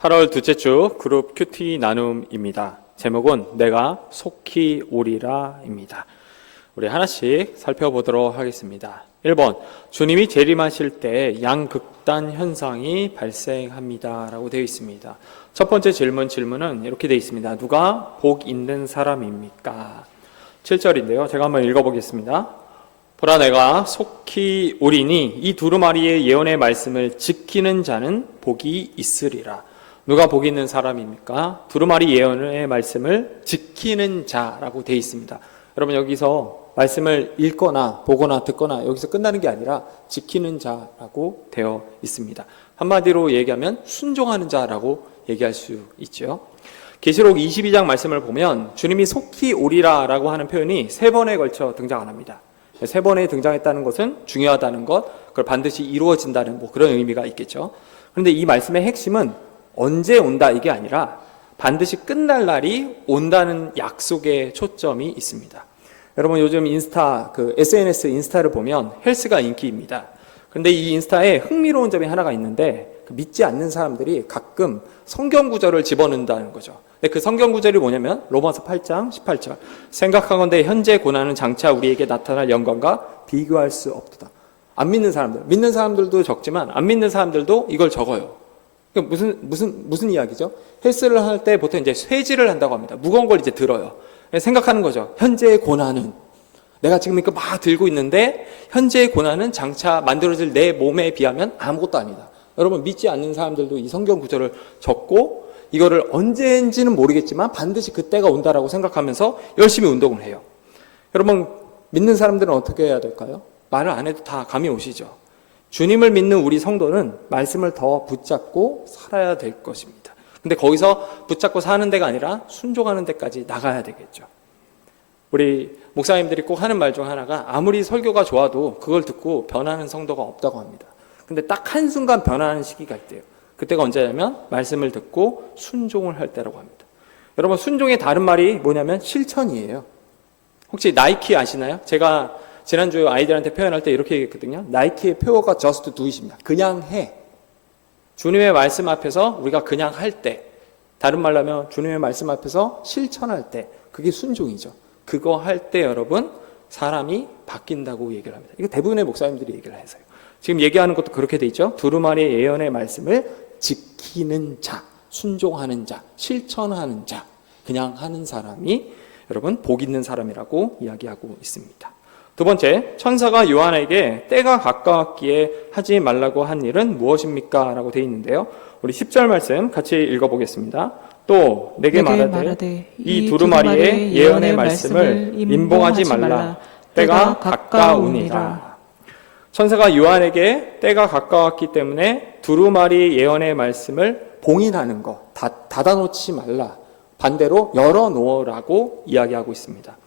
8월 둘째 주 그룹 큐티 나눔입니다. 제목은 내가 속히 오리라입니다. 우리 하나씩 살펴보도록 하겠습니다. 1번, 주님이 재림하실 때 양극단 현상이 발생합니다 라고 되어 있습니다. 첫 번째 질문은 이렇게 되어 있습니다. 누가 복 있는 사람입니까? 7절인데요. 제가 한번 읽어보겠습니다. 보라, 내가 속히 오리니 이 두루마리의 예언의 말씀을 지키는 자는 복이 있으리라. 누가 복 있는 사람입니까? 두루마리 예언의 말씀을 지키는 자라고 되어 있습니다. 여러분, 여기서 말씀을 읽거나 보거나 듣거나 여기서 끝나는 게 아니라 지키는 자라고 되어 있습니다. 한마디로 얘기하면 순종하는 자라고 얘기할 수 있죠. 계시록 22장 말씀을 보면 주님이 속히 오리라라고 하는 표현이 3번에 걸쳐 등장 안 합니다. 3번에 등장했다는 것은 중요하다는 것, 그걸 반드시 이루어진다는 그런 의미가 있겠죠. 그런데 이 말씀의 핵심은 언제 온다 이게 아니라 반드시 끝날 날이 온다는 약속에 초점이 있습니다. 여러분, 요즘 SNS 인스타를 보면 헬스가 인기입니다. 그런데 이 인스타에 흥미로운 점이 하나가 있는데 믿지 않는 사람들이 가끔 성경 구절을 집어넣는다는 거죠. 근데 그 성경 구절이 뭐냐면 로마서 8장 18절, 생각하건대 현재 고난은 장차 우리에게 나타날 영광과 비교할 수 없도다. 안 믿는 사람들, 믿는 사람들도 적지만 안 믿는 사람들도 이걸 적어요. 무슨 이야기죠? 헬스를 할 때 보통 이제 쇠질을 한다고 합니다. 무거운 걸 이제 들어요. 생각하는 거죠. 현재의 고난은, 내가 지금 이거 막 들고 있는데 현재의 고난은 장차 만들어질 내 몸에 비하면 아무것도 아니다. 여러분, 믿지 않는 사람들도 이 성경 구절을 적고 이거를 언제인지는 모르겠지만 반드시 그때가 온다라고 생각하면서 열심히 운동을 해요. 여러분, 믿는 사람들은 어떻게 해야 될까요? 말을 안 해도 다 감이 오시죠. 주님을 믿는 우리 성도는 말씀을 더 붙잡고 살아야 될 것입니다. 근데 거기서 붙잡고 사는 데가 아니라 순종하는 데까지 나가야 되겠죠. 우리 목사님들이 꼭 하는 말 중 하나가 아무리 설교가 좋아도 그걸 듣고 변하는 성도가 없다고 합니다. 근데 딱 한순간 변하는 시기가 있대요. 그때가 언제냐면 말씀을 듣고 순종을 할 때라고 합니다. 여러분, 순종의 다른 말이 뭐냐면 실천이에요. 혹시 나이키 아시나요? 제가 지난주에 아이들한테 표현할 때 이렇게 얘기했거든요. 나이키의 표어가 just do it입니다. 그냥 해. 주님의 말씀 앞에서 우리가 그냥 할 때, 다른 말로 하면 주님의 말씀 앞에서 실천할 때, 그게 순종이죠. 그거 할 때 여러분, 사람이 바뀐다고 얘기를 합니다. 이거 대부분의 목사님들이 얘기를 해서요. 지금 얘기하는 것도 그렇게 돼 있죠. 두루마리의 예언의 말씀을 지키는 자, 순종하는 자, 실천하는 자, 그냥 하는 사람이 여러분 복 있는 사람이라고 이야기하고 있습니다. 두 번째, 천사가 요한에게 때가 가까웠기에 하지 말라고 한 일은 무엇입니까? 라고 되어 있는데요. 우리 10절 말씀 같이 읽어보겠습니다. 또 내게 말하되 이 두루마리의 예언의 말씀을 임봉하지 말라. 때가 가까우니라. 천사가 요한에게 때가 가까웠기 때문에 두루마리 예언의 말씀을 봉인하는 것, 닫아놓지 말라. 반대로 열어놓으라고 이야기하고 있습니다.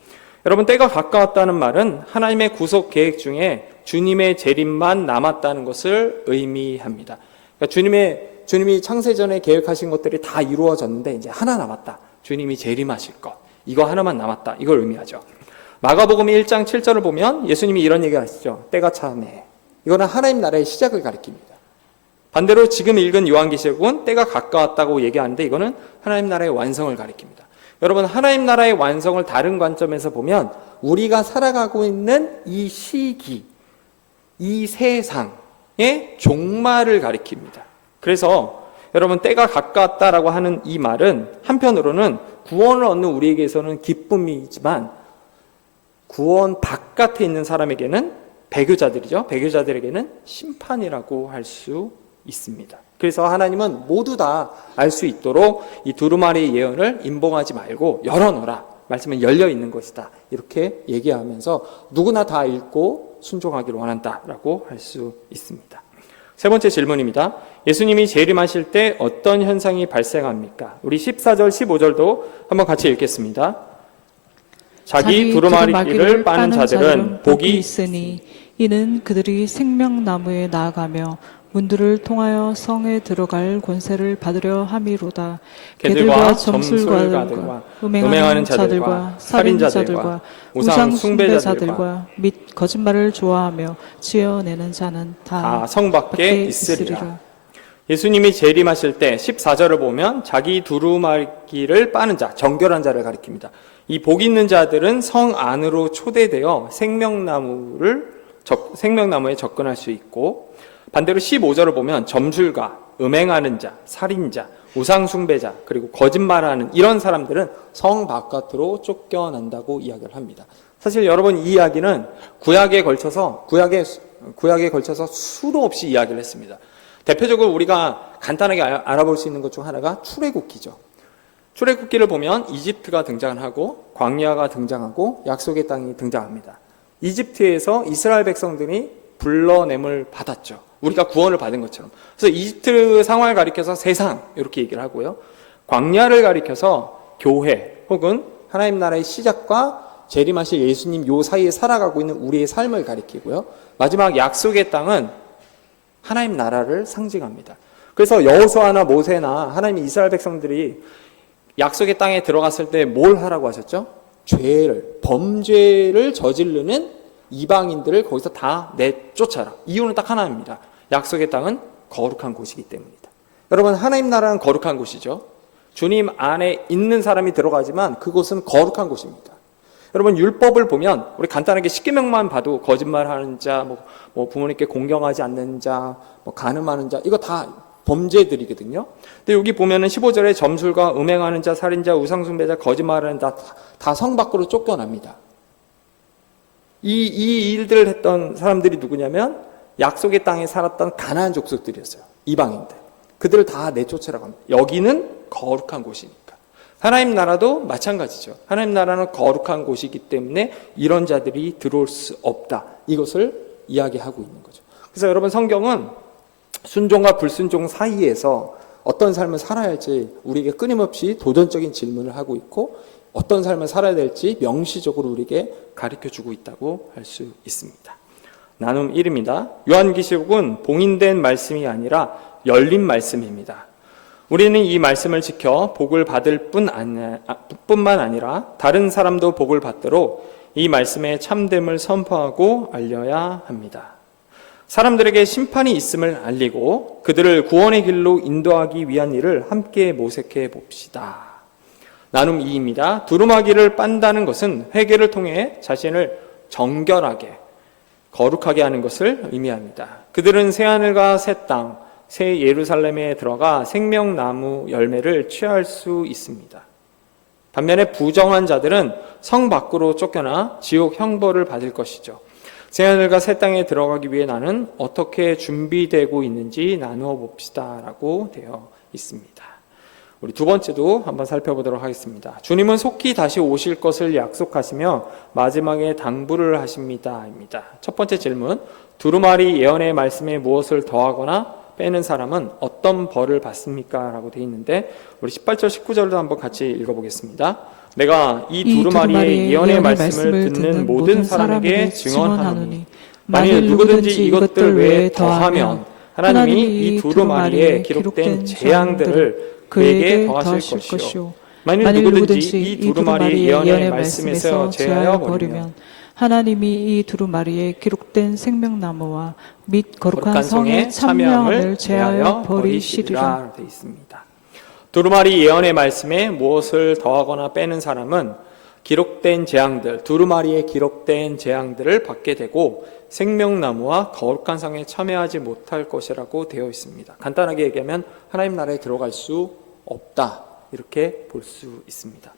여러분, 때가 가까웠다는 말은 하나님의 구속 계획 중에 주님의 재림만 남았다는 것을 의미합니다. 그러니까 주님이 창세전에 계획하신 것들이 다 이루어졌는데 이제 하나 남았다. 주님이 재림하실 것. 이거 하나만 남았다. 이걸 의미하죠. 마가복음 1장 7절을 보면 예수님이 이런 얘기를 하시죠. 때가 차네. 이거는 하나님 나라의 시작을 가리킵니다. 반대로 지금 읽은 요한계시록은 때가 가까웠다고 얘기하는데 이거는 하나님 나라의 완성을 가리킵니다. 여러분, 하나님 나라의 완성을 다른 관점에서 보면 우리가 살아가고 있는 이 시기, 이 세상의 종말을 가리킵니다. 그래서 여러분, 때가 가까웠다라고 하는 이 말은 한편으로는 구원을 얻는 우리에게서는 기쁨이지만 구원 바깥에 있는 사람에게는 배교자들이죠. 배교자들에게는 심판이라고 할 수 있습니다. 그래서 하나님은 모두 다 알 수 있도록 이 두루마리 예언을 임봉하지 말고 열어놓으라. 말씀은 열려 있는 것이다. 이렇게 얘기하면서 누구나 다 읽고 순종하기를 원한다라고 할 수 있습니다. 세 번째 질문입니다. 예수님이 재림하실 때 어떤 현상이 발생합니까? 우리 14절, 15절도 한번 같이 읽겠습니다. 자기 두루마리를 빠는 자들은 복이 있으니 이는 그들이 생명나무에 나아가며 문들을 통하여 성에 들어갈 권세를 받으려 함이로다. 개들과 점술가들과 음행하는 자들과 살인자들과 우상 숭배자들과 및 거짓말을 좋아하며 지어내는 자는 다 성 밖에 있으리라. 예수님이 재림하실 때 14절을 보면 자기 두루마기를 빠는 자, 정결한 자를 가리킵니다. 이 복 있는 자들은 성 안으로 초대되어 생명나무에 접근할 수 있고, 반대로 15절을 보면 점술가, 음행하는 자, 살인자, 우상숭배자, 그리고 거짓말하는 이런 사람들은 성 바깥으로 쫓겨난다고 이야기를 합니다. 사실 여러분, 이 이야기는 구약에 걸쳐서 수도 없이 이야기를 했습니다. 대표적으로 우리가 간단하게 알아볼 수 있는 것 중 하나가 출애굽기죠. 출애굽기를 보면 이집트가 등장하고 광야가 등장하고 약속의 땅이 등장합니다. 이집트에서 이스라엘 백성들이 불러냄을 받았죠. 우리가 구원을 받은 것처럼. 그래서 이집트 상황을 가리켜서 세상 이렇게 얘기를 하고요. 광야를 가리켜서 교회 혹은 하나님 나라의 시작과 재림하실 예수님 요 사이에 살아가고 있는 우리의 삶을 가리키고요. 마지막 약속의 땅은 하나님 나라를 상징합니다. 그래서 여호수아나 모세나 하나님의 이스라엘 백성들이 약속의 땅에 들어갔을 때 뭘 하라고 하셨죠? 범죄를 저지르는 이방인들을 거기서 다 내쫓아라. 이유는 딱 하나입니다. 약속의 땅은 거룩한 곳이기 때문이다. 여러분, 하나님 나라는 거룩한 곳이죠. 주님 안에 있는 사람이 들어가지만 그곳은 거룩한 곳입니다. 여러분, 율법을 보면 우리 간단하게 10계명만 봐도 거짓말하는 자, 부모님께 공경하지 않는 자, 간음하는 자, 이거 다 범죄들이거든요. 근데 여기 보면은 15절에 점술가, 음행하는 자, 살인자, 우상숭배자, 거짓말하는 자 다 성 밖으로 쫓겨납니다. 이 일들을 했던 사람들이 누구냐면 약속의 땅에 살았던 가나안 족속들이었어요. 이방인들. 그들을 다 내쫓으라고 합니다. 여기는 거룩한 곳이니까. 하나님 나라도 마찬가지죠. 하나님 나라는 거룩한 곳이기 때문에 이런 자들이 들어올 수 없다. 이것을 이야기하고 있는 거죠. 그래서 여러분, 성경은 순종과 불순종 사이에서 어떤 삶을 살아야 할지 우리에게 끊임없이 도전적인 질문을 하고 있고, 어떤 삶을 살아야 될지 명시적으로 우리에게 가르쳐주고 있다고 할 수 있습니다. 나눔 1입니다. 요한계시록은 봉인된 말씀이 아니라 열린 말씀입니다. 우리는 이 말씀을 지켜 복을 받을 뿐만 아니라 다른 사람도 복을 받도록 이 말씀의 참됨을 선포하고 알려야 합니다. 사람들에게 심판이 있음을 알리고 그들을 구원의 길로 인도하기 위한 일을 함께 모색해 봅시다. 나눔 2입니다. 두루마기를 빤다는 것은 회개를 통해 자신을 정결하게, 거룩하게 하는 것을 의미합니다. 그들은 새하늘과 새 땅, 새 예루살렘에 들어가 생명나무 열매를 취할 수 있습니다. 반면에 부정한 자들은 성 밖으로 쫓겨나 지옥 형벌을 받을 것이죠. 새하늘과 새 땅에 들어가기 위해 나는 어떻게 준비되고 있는지 나누어 봅시다 라고 되어 있습니다. 우리 두 번째도 한번 살펴보도록 하겠습니다. 주님은 속히 다시 오실 것을 약속하시며 마지막에 당부를 하십니다. 입니다. 첫 번째 질문, 두루마리 예언의 말씀에 무엇을 더하거나 빼는 사람은 어떤 벌을 받습니까? 라고 되어 있는데 우리 18절 19절도 한번 같이 읽어보겠습니다. 내가 이 두루마리의 예언의 말씀을 듣는 모든 사람에게 증언하노니 만일 누구든지 이것들 외에 더하면 하나님이 이 두루마리에 기록된 재앙들을 그에게 더하실 것이요 만일 누구든지 이 두루마리 예언의 말씀에서 제하여 버리면 하나님이 이 두루마리에 기록된 생명나무와 및 거룩한 성의 참여함을 제하여 버리시리라 되어 있습니다. 두루마리 예언의 말씀에 무엇을 더하거나 빼는 사람은 기록된 재앙들, 두루마리에 기록된 재앙들을 받게 되고 생명나무와 거룩한 성에 참여하지 못할 것이라고 되어 있습니다. 간단하게 얘기하면 하나님 나라에 들어갈 수 없다, 이렇게 볼 수 있습니다.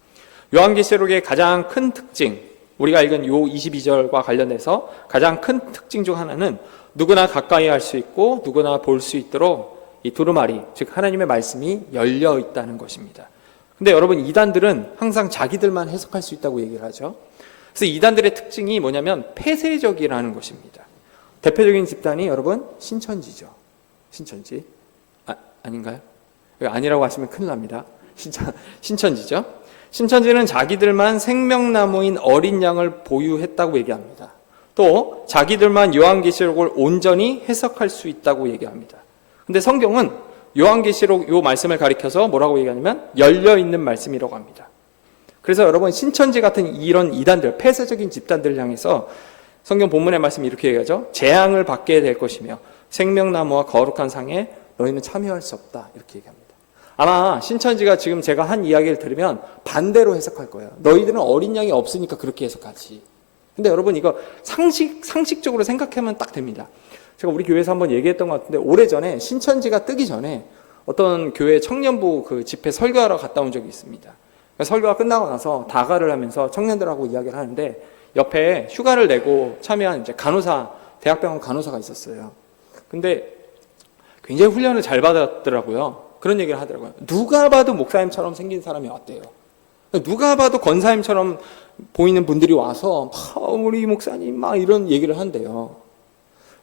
요한계시록의 가장 큰 특징, 우리가 읽은 요 22절과 관련해서 가장 큰 특징 중 하나는 누구나 가까이 할 수 있고 누구나 볼 수 있도록 이 두루마리, 즉 하나님의 말씀이 열려 있다는 것입니다. 근데 여러분, 이단들은 항상 자기들만 해석할 수 있다고 얘기를 하죠. 그래서 이단들의 특징이 뭐냐면 폐쇄적이라는 것입니다. 대표적인 집단이 여러분 신천지죠. 신천지 아닌가요? 아니라고 하시면 큰일 납니다. 신천지죠. 신천지는 자기들만 생명나무인 어린 양을 보유했다고 얘기합니다. 또 자기들만 요한계시록을 온전히 해석할 수 있다고 얘기합니다. 근데 성경은 요한계시록 요 말씀을 가리켜서 뭐라고 얘기하냐면 열려있는 말씀이라고 합니다. 그래서 여러분, 신천지 같은 이런 이단들, 폐쇄적인 집단들을 향해서 성경 본문의 말씀이 이렇게 얘기하죠. 재앙을 받게 될 것이며 생명나무와 거룩한 상에 너희는 참여할 수 없다. 이렇게 얘기합니다. 아마 신천지가 지금 제가 한 이야기를 들으면 반대로 해석할 거예요. 너희들은 어린 양이 없으니까 그렇게 해석하지. 근데 여러분 이거 상식적으로 생각하면 딱 됩니다. 제가 우리 교회에서 한번 얘기했던 것 같은데 오래전에 신천지가 뜨기 전에 어떤 교회 청년부 그 집회 설교하러 갔다 온 적이 있습니다. 설교가 끝나고 나서 다가를 하면서 청년들하고 이야기를 하는데 옆에 휴가를 내고 참여한 이제 간호사, 대학병원 간호사가 있었어요. 근데 굉장히 훈련을 잘 받았더라고요. 그런 얘기를 하더라고요. 누가 봐도 목사님처럼 생긴 사람이 왔대요. 누가 봐도 권사님처럼 보이는 분들이 와서 우리 목사님 막 이런 얘기를 한대요.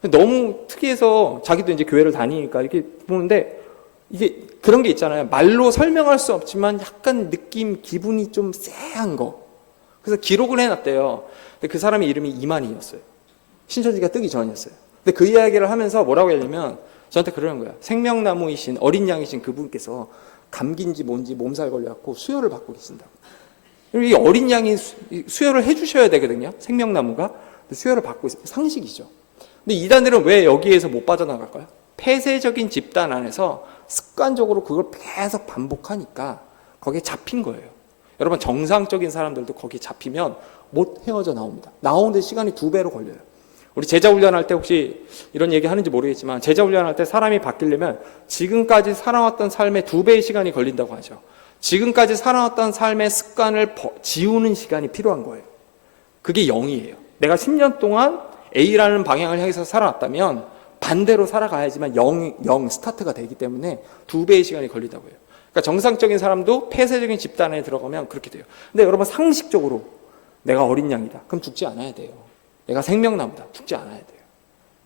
너무 특이해서 자기도 이제 교회를 다니니까 이렇게 보는데 이게 그런 게 있잖아요. 말로 설명할 수 없지만 약간 느낌, 기분이 좀 쎄한 거. 그래서 기록을 해놨대요. 근데 그 사람의 이름이 이만희였어요. 신천지가 뜨기 전이었어요. 근데 그 이야기를 하면서 뭐라고 했냐면 저한테 그러는 거예요. 생명나무이신 어린 양이신 그분께서 감기인지 뭔지 몸살 걸려갖고 수혈을 받고 계신다고. 이 어린 양이 수혈을 해주셔야 되거든요. 생명나무가. 수혈을 받고 있어요. 상식이죠. 근데 이단들은 왜 여기에서 못 빠져나갈까요? 폐쇄적인 집단 안에서 습관적으로 그걸 계속 반복하니까 거기에 잡힌 거예요. 여러분 정상적인 사람들도 거기에 잡히면 못 헤어져 나옵니다. 나오는데 시간이 2배로 걸려요. 우리 제자 훈련할 때 혹시 이런 얘기 하는지 모르겠지만 제자 훈련할 때 사람이 바뀌려면 지금까지 살아왔던 삶의 2배의 시간이 걸린다고 하죠. 지금까지 살아왔던 삶의 습관을 지우는 시간이 필요한 거예요. 그게 0이에요. 내가 10년 동안 A라는 방향을 향해서 살아왔다면 반대로 살아가야지만 0 스타트가 되기 때문에 2배의 시간이 걸리다고 해요. 그러니까 정상적인 사람도 폐쇄적인 집단에 들어가면 그렇게 돼요. 근데 여러분 상식적으로 내가 어린 양이다. 그럼 죽지 않아야 돼요. 내가 생명나무다. 죽지 않아야 돼요.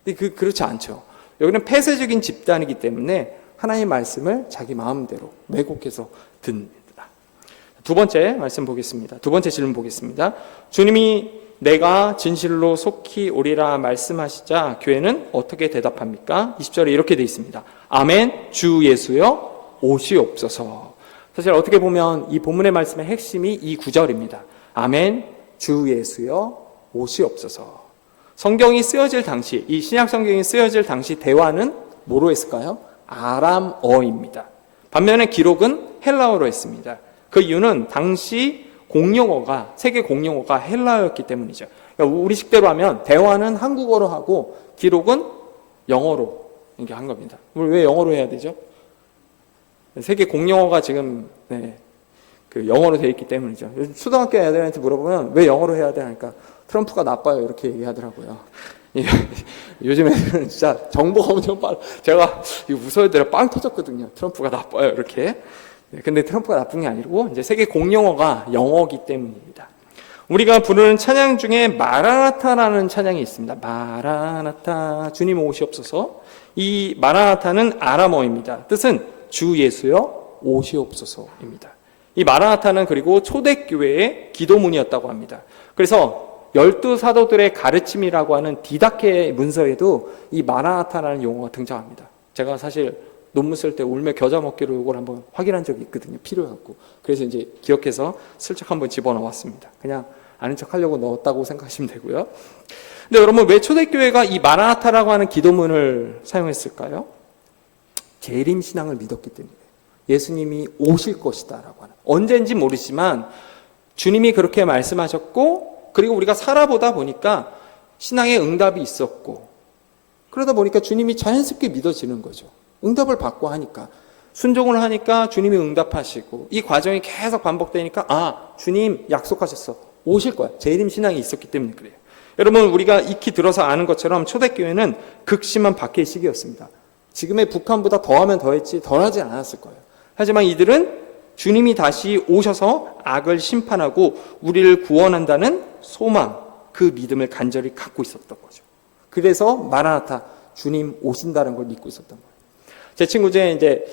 근데 그렇지 않죠. 여기는 폐쇄적인 집단이기 때문에 하나님의 말씀을 자기 마음대로 왜곡해서 듣는다. 두 번째 말씀 보겠습니다. 두 번째 질문 보겠습니다. 주님이 내가 진실로 속히 오리라 말씀하시자 교회는 어떻게 대답합니까? 20절에 이렇게 되어 있습니다. 아멘 주 예수여 오시옵소서. 사실 어떻게 보면 이 본문의 말씀의 핵심이 이 구절입니다. 아멘 주 예수여 오시옵소서. 성경이 쓰여질 당시, 이 신약 성경이 쓰여질 당시 대화는 뭐로 했을까요? 아람어입니다. 반면에 기록은 헬라어로 했습니다. 그 이유는 당시 공용어가, 세계 공용어가 헬라어였기 때문이죠. 그러니까 우리식대로 하면 대화는 한국어로 하고 기록은 영어로 이렇게 한 겁니다. 왜 영어로 해야 되죠? 세계 공용어가 지금 그 영어로 되어 있기 때문이죠. 요즘 초등학교 애들한테 물어보면 왜 영어로 해야 돼? 하니까 트럼프가 나빠요 이렇게 얘기하더라고요. 요즘 애들은 진짜 정보가 엄청 빨라. 제가 이거 무서워들어 빵 터졌거든요. 트럼프가 나빠요 이렇게. 근데 트럼프가 나쁜 게 아니고 이제 세계 공용어가 영어이기 때문입니다. 우리가 부르는 찬양 중에 마라나타라는 찬양이 있습니다. 마라나타 주님 오시옵소서. 이 마라나타는 아람어입니다. 뜻은 주 예수여 오시옵소서입니다. 이 마라나타는 그리고 초대교회의 기도문이었다고 합니다. 그래서 12사도들의 가르침이라고 하는 디다케 문서에도 이 마라나타라는 용어가 등장합니다. 제가 사실 논문 쓸 때 울며 겨자 먹기로 이걸 한번 확인한 적이 있거든요. 필요해갖고. 그래서 이제 기억해서 슬쩍 한번 집어넣었습니다. 그냥 아는 척 하려고 넣었다고 생각하시면 되고요. 근데 여러분 왜 초대교회가 이 마라나타라고 하는 기도문을 사용했을까요? 재림신앙을 믿었기 때문에 예수님이 오실 것이다라고 하는, 언제인지 모르지만 주님이 그렇게 말씀하셨고 그리고 우리가 살아보다 보니까 신앙의 응답이 있었고 그러다 보니까 주님이 자연스럽게 믿어지는 거죠. 응답을 받고 하니까 순종을 하니까 주님이 응답하시고 이 과정이 계속 반복되니까 아 주님 약속하셨어 오실 거야. 재림신앙이 있었기 때문에 그래요. 여러분 우리가 익히 들어서 아는 것처럼 초대교회는 극심한 박해의 시기였습니다. 지금의 북한보다 더하면 더했지 덜하지 않았을 거예요. 하지만 이들은 주님이 다시 오셔서 악을 심판하고 우리를 구원한다는 소망, 그 믿음을 간절히 갖고 있었던 거죠. 그래서 마라나타, 주님 오신다는 걸 믿고 있었던 거예요. 제 친구 중에 이제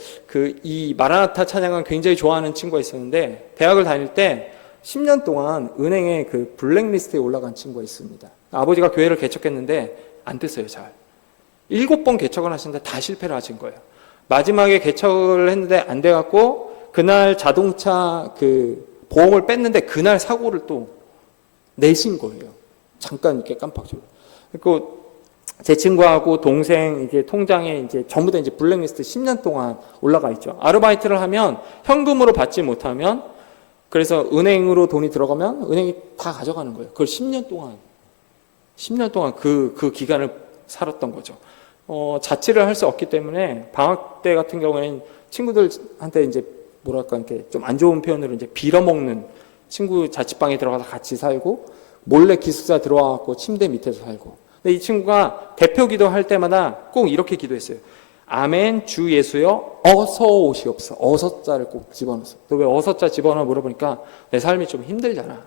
이 마라나타 찬양을 굉장히 좋아하는 친구가 있었는데 대학을 다닐 때 10년 동안 은행의 그 블랙리스트에 올라간 친구가 있습니다. 아버지가 교회를 개척했는데 안 됐어요, 잘. 7번 개척을 하시는데 다 실패를 하신 거예요. 마지막에 개척을 했는데 안 돼갖고 그날 자동차 그 보험을 뺐는데 그날 사고를 또 내신 거예요. 잠깐 이렇게 깜빡 졸라. 그리고 제 친구하고 동생 이제 통장에 이제 전부 다 이제 블랙리스트 10년 동안 올라가 있죠. 아르바이트를 하면 현금으로 받지 못하면 그래서 은행으로 돈이 들어가면 은행이 다 가져가는 거예요. 그걸 10년 동안 그 기간을 살았던 거죠. 자취를 할 수 없기 때문에 방학 때 같은 경우에는 친구들한테 이제 뭐랄까 이렇게 좀 안 좋은 표현으로 이제 빌어먹는 친구 자취방에 들어가서 같이 살고 몰래 기숙사 들어와갖고 침대 밑에서 살고. 근데 이 친구가 대표 기도할 때마다 꼭 이렇게 기도했어요. 아멘 주 예수여 어서 오시옵소서. 어서자를 꼭 집어넣었어요. 또 왜 어서자 집어넣어 물어보니까 내 삶이 좀 힘들잖아.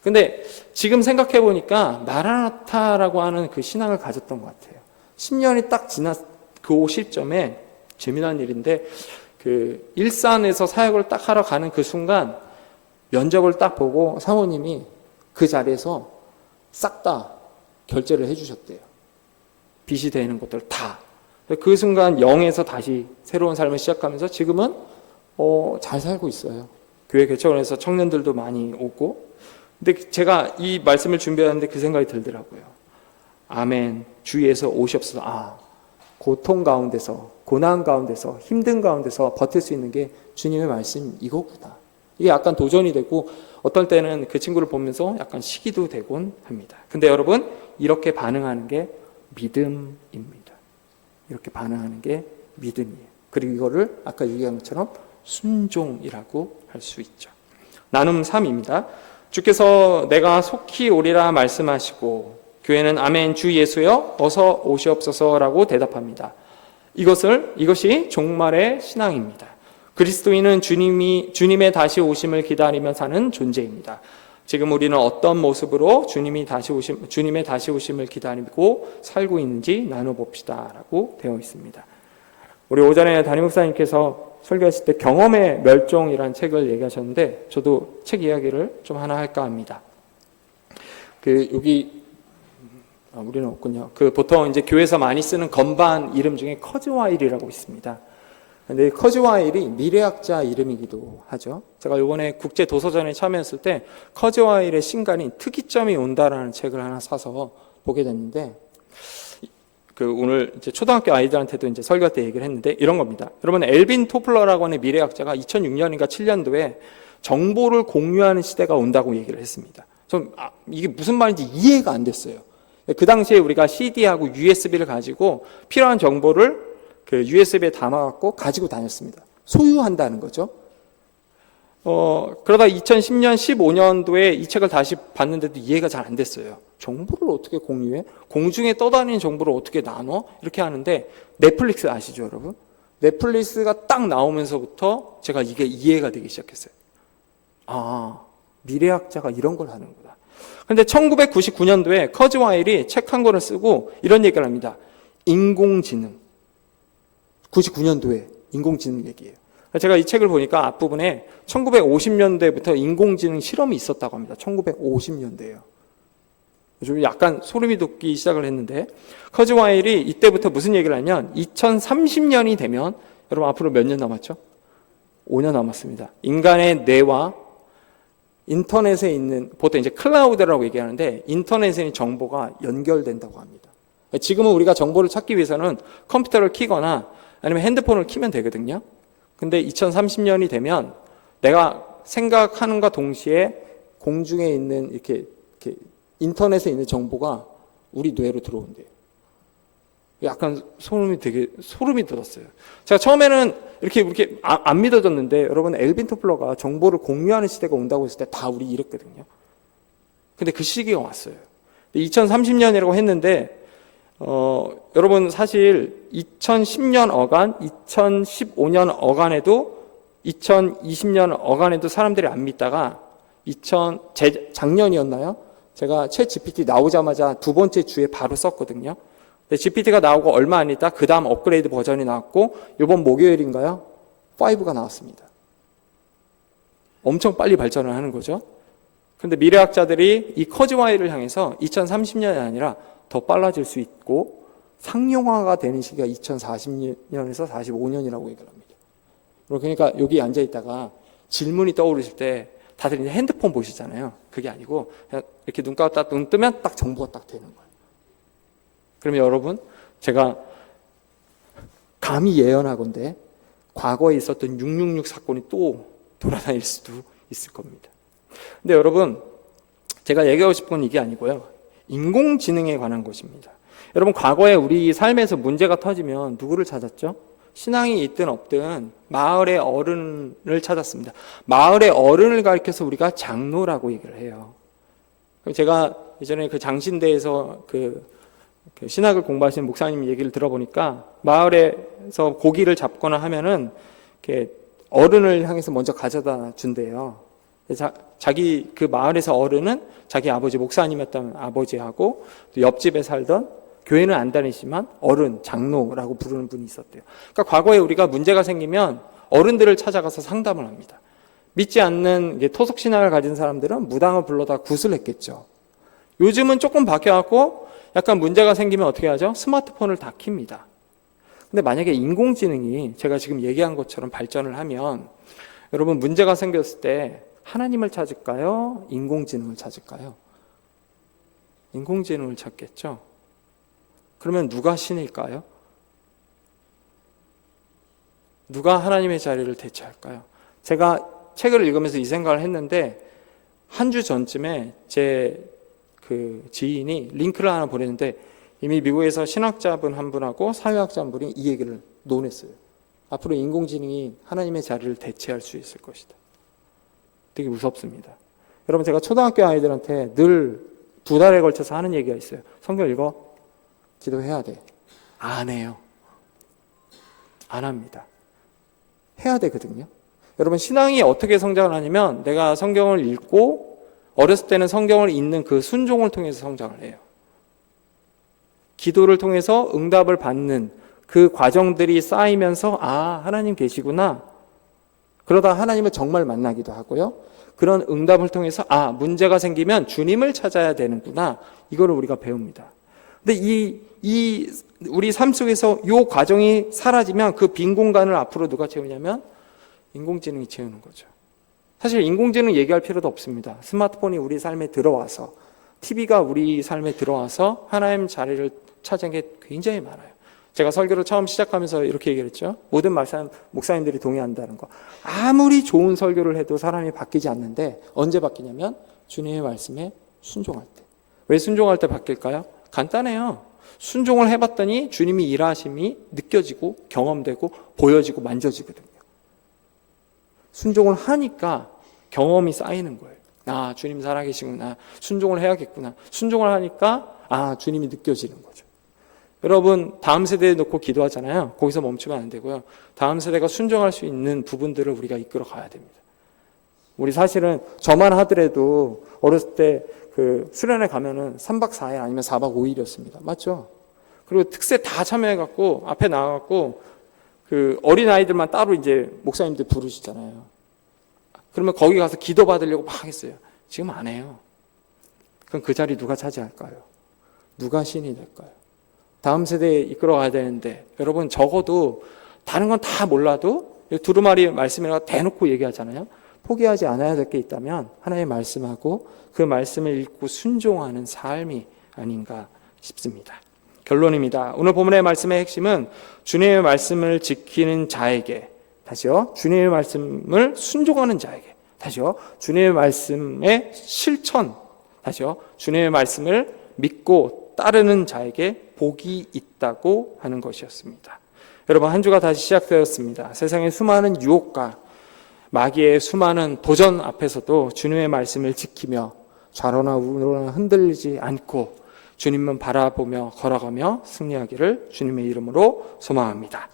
근데 지금 생각해 보니까 마라나타라고 하는 그 신앙을 가졌던 것 같아요. 10년이 딱 지났 그 시점에 재미난 일인데 그 일산에서 사역을 딱 하러 가는 그 순간 면접을 딱 보고 사모님이 그 자리에서 싹 다 결제를 해주셨대요. 빚이 되는 것들 다. 그 순간 0에서 다시 새로운 삶을 시작하면서 지금은 잘 살고 있어요. 교회 개척원에서 청년들도 많이 오고. 근데 제가 이 말씀을 준비하는데 그 생각이 들더라고요. 아멘 주위에서 오시옵소서. 고통 가운데서 고난 가운데서 힘든 가운데서 버틸 수 있는 게 주님의 말씀 이거구나. 이게 약간 도전이 되고 어떨 때는 그 친구를 보면서 약간 시기도 되곤 합니다. 근데 여러분 이렇게 반응하는 게 믿음입니다. 이렇게 반응하는 게 믿음이에요. 그리고 이거를 아까 얘기한 것처럼 순종이라고 할 수 있죠. 나눔 3입니다. 주께서 내가 속히 오리라 말씀하시고 교회는 아멘 주 예수여 어서 오시옵소서라고 대답합니다. 이것이 종말의 신앙입니다. 그리스도인은 주님의 다시 오심을 기다리며 사는 존재입니다. 지금 우리는 어떤 모습으로 주님의 다시 오심을 기다리고 살고 있는지 나눠봅시다라고 되어 있습니다. 우리 오전에 담임 목사님께서 설교하실 때 경험의 멸종이라는 책을 얘기하셨는데 저도 책 이야기를 좀 하나 할까 합니다. 우리는 없군요. 보통 이제 교회에서 많이 쓰는 건반 이름 중에 커즈와일이라고 있습니다. 근데 커즈와일이 미래학자 이름이기도 하죠. 제가 이번에 국제 도서전에 참여했을 때 커즈와일의 신간인 특이점이 온다라는 책을 하나 사서 보게 됐는데 오늘 이제 초등학교 아이들한테도 이제 설교 때 얘기를 했는데 이런 겁니다. 여러분 엘빈 토플러라고 하는 미래학자가 2006년인가 7년도에 정보를 공유하는 시대가 온다고 얘기를 했습니다. 좀 이게 무슨 말인지 이해가 안 됐어요. 그 당시에 우리가 CD하고 USB를 가지고 필요한 정보를 USB에 담아갖고 가지고 다녔습니다. 소유한다는 거죠. 그러다 2010년, 15년도에 이 책을 다시 봤는데도 이해가 잘 안 됐어요. 정보를 어떻게 공유해? 공중에 떠다니는 정보를 어떻게 나눠? 이렇게 하는데 넷플릭스 아시죠, 여러분? 넷플릭스가 딱 나오면서부터 제가 이게 이해가 되기 시작했어요. 미래학자가 이런 걸 하는구나. 그런데 1999년도에 커즈와일이 책 한 권을 쓰고 이런 얘기를 합니다. 인공지능. 99년도에 인공지능 얘기예요. 제가 이 책을 보니까 앞부분에 1950년대부터 인공지능 실험이 있었다고 합니다. 1950년대예요. 좀 약간 소름이 돋기 시작을 했는데 커즈와일이 이때부터 무슨 얘기를 하냐면 2030년이 되면 여러분 앞으로 몇 년 남았죠? 5년 남았습니다. 인간의 뇌와 인터넷에 있는 보통 이제 클라우드라고 얘기하는데 인터넷에 있는 정보가 연결된다고 합니다. 지금은 우리가 정보를 찾기 위해서는 컴퓨터를 켜거나 아니면 핸드폰을 켜면 되거든요. 근데 2030년이 되면 내가 생각하는과 동시에 공중에 있는 이렇게 인터넷에 있는 정보가 우리 뇌로 들어온대요. 약간 소름이 돋았어요. 제가 처음에는 이렇게 안 믿어졌는데 여러분 엘빈 토플러가 정보를 공유하는 시대가 온다고 했을 때 다 우리 이랬거든요. 근데 그 시기가 왔어요. 2030년이라고 했는데 여러분 사실 2010년 어간, 2015년 어간에도 2020년 어간에도 사람들이 안 믿다가 작년이었나요? 제가 챗 GPT 나오자마자 두 번째 주에 바로 썼거든요. 근데 GPT가 나오고 얼마 안 있다 그 다음 업그레이드 버전이 나왔고 이번 목요일인가요? 5가 나왔습니다. 엄청 빨리 발전을 하는 거죠. 근데 미래학자들이 이 커즈와일을 향해서 2030년이 아니라 더 빨라질 수 있고 상용화가 되는 시기가 2040년에서 45년이라고 얘기를 합니다. 그러니까 여기 앉아 있다가 질문이 떠오르실 때 다들 이제 핸드폰 보시잖아요. 그게 아니고 그냥 이렇게 눈 뜨면 딱 정보가 딱 되는 거예요. 그러면 여러분, 제가 감히 예언하건대 과거에 있었던 666 사건이 또 돌아다닐 수도 있을 겁니다. 근데 여러분, 제가 얘기하고 싶은 건 이게 아니고요. 인공지능에 관한 것입니다. 여러분, 과거에 우리 삶에서 문제가 터지면 누구를 찾았죠? 신앙이 있든 없든 마을의 어른을 찾았습니다. 마을의 어른을 가리켜서 우리가 장로라고 얘기를 해요. 제가 예전에 그 장신대에서 그 신학을 공부하시는 목사님 얘기를 들어보니까 마을에서 고기를 잡거나 하면은 이렇게 어른을 향해서 먼저 가져다 준대요. 자기 그 마을에서 어른은 자기 아버지 목사님이었던 아버지하고 또 옆집에 살던 교회는 안 다니지만 어른, 장로라고 부르는 분이 있었대요. 그러니까 과거에 우리가 문제가 생기면 어른들을 찾아가서 상담을 합니다. 믿지 않는 토속 신앙을 가진 사람들은 무당을 불러다 굿을 했겠죠. 요즘은 조금 바뀌어갖고 약간 문제가 생기면 어떻게 하죠? 스마트폰을 다 킵니다. 근데 만약에 인공지능이 제가 지금 얘기한 것처럼 발전을 하면 여러분, 문제가 생겼을 때 하나님을 찾을까요? 인공지능을 찾을까요? 인공지능을 찾겠죠. 그러면 누가 신일까요? 누가 하나님의 자리를 대체할까요? 제가 책을 읽으면서 이 생각을 했는데 한 주 전쯤에 제 그 지인이 링크를 하나 보냈는데 이미 미국에서 신학자분 한 분하고 사회학자 한 분이 이 얘기를 논했어요. 앞으로 인공지능이 하나님의 자리를 대체할 수 있을 것이다. 되게 무섭습니다. 여러분, 제가 초등학교 아이들한테 늘 2달에 걸쳐서 하는 얘기가 있어요. 성경 읽어? 기도해야 돼. 안 해요. 안 합니다. 해야 되거든요. 여러분, 신앙이 어떻게 성장을 하냐면 내가 성경을 읽고 어렸을 때는 성경을 읽는 그 순종을 통해서 성장을 해요. 기도를 통해서 응답을 받는 그 과정들이 쌓이면서 하나님 계시구나. 그러다 하나님을 정말 만나기도 하고요. 그런 응답을 통해서 문제가 생기면 주님을 찾아야 되는구나. 이거를 우리가 배웁니다. 근데 우리 삶 속에서 이 과정이 사라지면 그 빈 공간을 앞으로 누가 채우냐면 인공지능이 채우는 거죠. 사실 인공지능 얘기할 필요도 없습니다. 스마트폰이 우리 삶에 들어와서, TV가 우리 삶에 들어와서 하나님 자리를 찾은 게 굉장히 많아요. 제가 설교를 처음 시작하면서 이렇게 얘기를 했죠. 모든 목사님들이 동의한다는 거. 아무리 좋은 설교를 해도 사람이 바뀌지 않는데 언제 바뀌냐면 주님의 말씀에 순종할 때. 왜 순종할 때 바뀔까요? 간단해요. 순종을 해봤더니 주님이 일하심이 느껴지고 경험되고 보여지고 만져지거든요. 순종을 하니까 경험이 쌓이는 거예요. 주님 살아계시구나. 순종을 해야겠구나. 순종을 하니까 주님이 느껴지는 거죠. 여러분, 다음 세대에 놓고 기도하잖아요. 거기서 멈추면 안 되고요. 다음 세대가 순종할 수 있는 부분들을 우리가 이끌어 가야 됩니다. 우리 사실은 저만 하더라도 어렸을 때 그 수련회 가면은 3박 4일 아니면 4박 5일이었습니다. 맞죠? 그리고 특세 다 참여해갖고 앞에 나가갖고 그 어린아이들만 따로 이제 목사님들 부르시잖아요. 그러면 거기 가서 기도 받으려고 막 했어요. 지금 안 해요. 그럼 그 자리 누가 차지할까요? 누가 신이 될까요? 다음 세대에 이끌어 가야 되는데 여러분, 적어도 다른 건 다 몰라도 두루마리 말씀이라고 대놓고 얘기하잖아요. 포기하지 않아야 될 게 있다면 하나님의 말씀하고 그 말씀을 읽고 순종하는 삶이 아닌가 싶습니다. 결론입니다. 오늘 본문의 말씀의 핵심은 주님의 말씀을 지키는 자에게, 다시요, 주님의 말씀을 순종하는 자에게, 다시요, 주님의 말씀의 실천, 다시요, 주님의 말씀을 믿고 따르는 자에게 복이 있다고 하는 것이었습니다. 여러분, 한 주가 다시 시작되었습니다. 세상의 수많은 유혹과 마귀의 수많은 도전 앞에서도 주님의 말씀을 지키며 좌로나 우로나 흔들리지 않고 주님만 바라보며 걸어가며 승리하기를 주님의 이름으로 소망합니다.